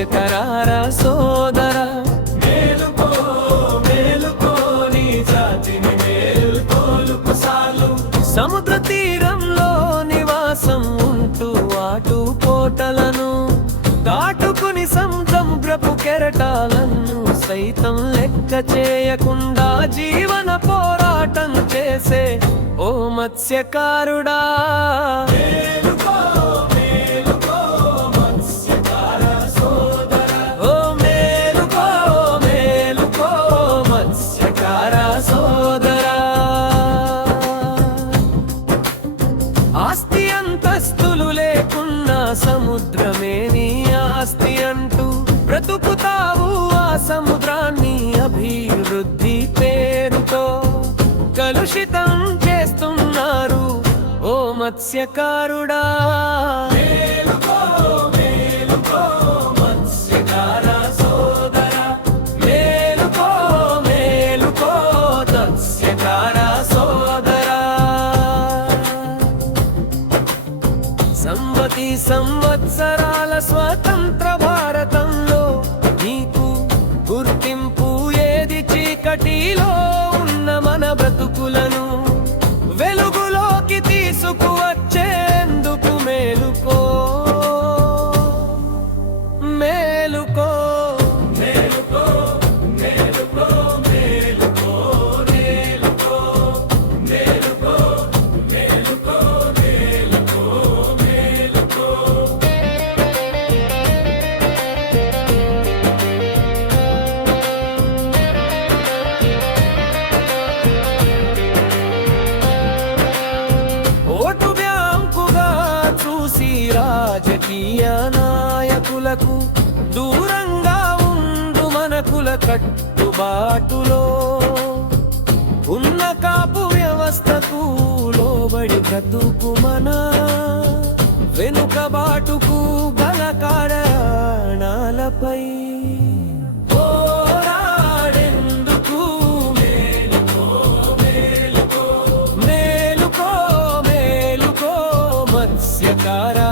మత్స్యకారా సోదరా, మేలుకో మేలుకో నీ జాతిని మేల్కొలుపు సాలు. సముద్ర తీరంలో నివాసం ఉంటూ ఆటు పోటలను దాటుకుని సముద్రపు కెరటాలను సైతం లెక్క చేయకుండా జీవన పోరాటం చేసే ఓ మత్స్యకారుడా, మేలుకో మేలుకో మత్స్యకారా సోదరా. ఓ మేలుకో మేలుకో మత్స్యకారా సోదరా. ఆస్తి అంతస్తులు లేకున్నా సముద్రమే నీ ఆస్తి అంటూ బ్రతుకుతావు ఆ సముద్రాన్ని అభివృద్ధి పేరుతో కలుషితం చేస్తున్నారు ఓ మత్స్యకారుడా. మేలుకో మేలుకో మత్స్యకారా సోదరా. మేలుకో మేలుకో మత్స్యకారా సోదరా. సంవత్సరాల స్వతంత్ర భారతంలో నీకు గుర్తింపు ఏది? చీకటిలో ఉన్న మన బ్రతుకులను వెలుగులోకి తీసుకువచ్చేందుకు మేలుకో మేలుకో మేలుకో మేలుకో మేలుకో మేలుకో మేలుకో మేలుకో మేలుకో మేలుకో. ఓటు బ్యాంకుగా చూసి రాజకీయ నాయకులకు దూరంగా ఉండు మనకుల కట్టుబాటులో ఉన్న కాపు వ్యవస్థకు లోబడి బ్రతుకు మన వెనుకబాటుకు గల కారణాలపై పోరాడేందుకు మేలుకో మేలుకో మేలుకో మేలుకో మత్స్యకారా